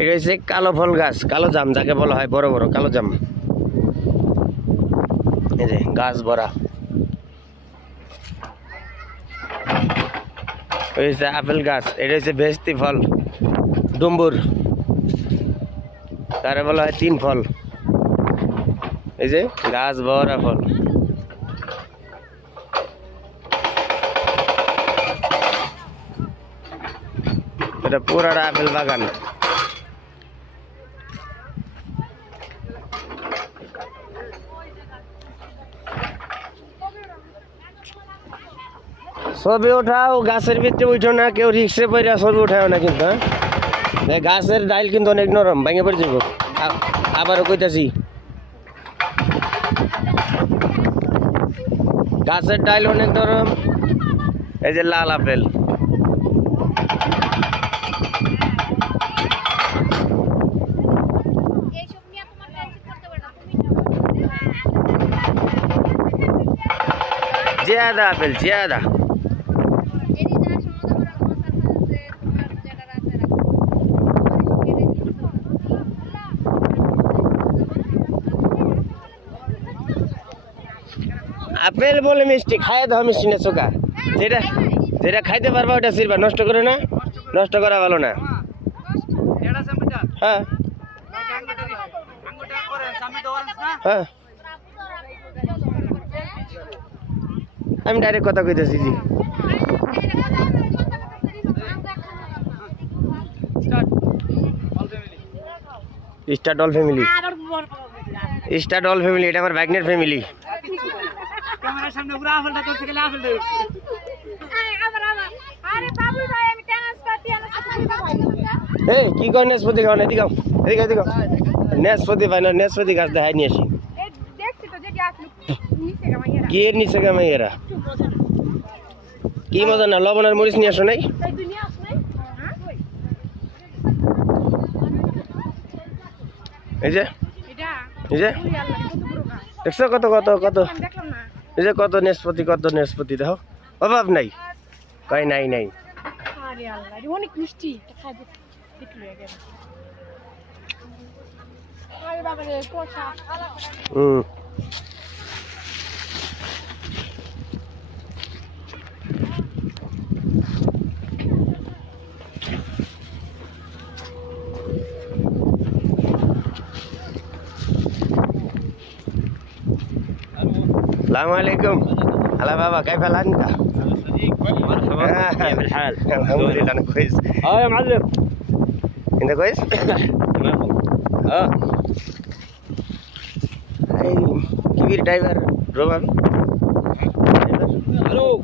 এটা হচ্ছে কালো ফল গাছ, কালো জাম যাকে বলা হয়, বড় বড় কালো জাম। এই যে গাছ ভরা। হচ্ছে আপেল গাছ, এটা হচ্ছে ভেস্তি ফল, ডুম্বুর। তারে বলা হয় তিন ফল। এই যে গাছ ভরা ফল। এটা পুরাটা আপেল বাগান। ছবি উঠাও, গাছের ভিতরে উঠো না, কেউ রিক্সে পড়া ছবি উঠাও না কিন্তু হ্যাঁ? গাছের ডাইল কিন্তু অনেক নরম, ভেঙে পড়ে যাব আবারও কইতাছি। গাছের ডাইল অনেক নরম। এই যে লাল আপেল এইসব নিয়ে তোমার টেনশন করতে পারে না তুমি জিয়াদা আপেল জিয়াদা এরই যা সমাধান করার কথা আছে তোমার যেটা রাতে রাখো কেটে আপেল বলে মিষ্টি খাই দাও মিষ্টি না চোখা যেটা যেটা খাইতে পারবা ওটা সিরবা নষ্ট করে না নষ্ট করা ভালো না হ্যাঁ হ্যাঁ আমি ডাইরেক্ট কথা কইতেছি জি। Star doll family star doll family এটা আমার ব্যাগনের ফ্যামিলি ক্যামেরার সামনে পুরো আপেলটা করতে গেলে সাথে এই কি কয় নেসপতি না এদিকে এদিকে এদিকে নেসপতি ভাই না নেসপতি গাছ দেখাই নিয়ে আসি এই দেখছি তো যেটি আসলো এর নিচে গামে এরা। কি মজা না লবণ আর মরিচ নিয়ে আসো নাই? এই যে এই যে। দেখছ কত কত কত? এই যে কত নেসপতি কত নেসপতি, দেখো। অভাব নাই। কয় নাই নাই। অনেক السلام عليكم هلا بابا كيف الحال انت؟ كيف الحال؟ الحمد لله انا كويس اه يا معلم انت كويس؟ تمام اه هاي كبير دايفر روما الو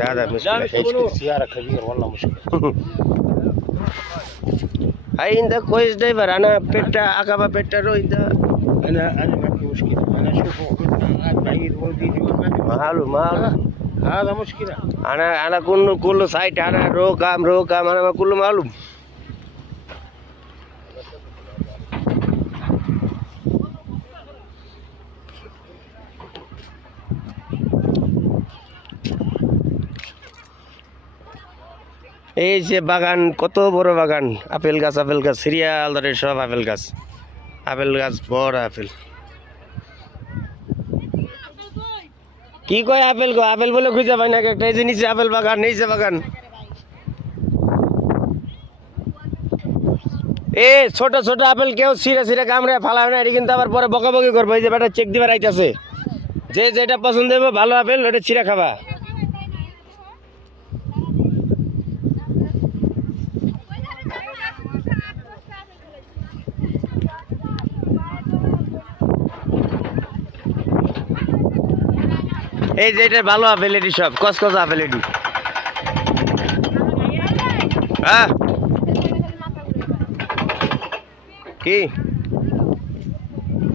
هذا مشكلة تقولوا. سيارة كبير والله مشكلة هاي انت كويس دايفر انا بيتا عقبة بيتا رو انت انا انا ما في مشكله انا اشوفه كنت قاعد بعيد ودي ما في ماله ماله هذا مشكله انا انا كل كل سايت انا رو كام رو كام انا كله معلوم এই যে বাগান কত বড় বাগান আপেল গাছ আপেল গাছ সিরিয়াল ধরে সব আপেল গাছ আপেল গাছ, বড় আপেল। কি কয় আপেল গো? আপেল বলে খুঁজে পাই না একটা এই আপেল বাগান নিচে বাগান। এ, ছোট ছোট আপেল কেউ ছিঁড়ে ছিঁড়ে কামড়ে ফালাবে না, এটা কিন্তু আবার পরে বকাবকি করব। এই যে বেটা চেক দিবার আইতাছে। যে যেটা পছন্দ হবে ভালো আপেল, ওটা ছিঁড়ে খাবা। এই যে এটা ভালো আপেল এটি সব কসকস আপেল এটি হ্যাঁ। কি?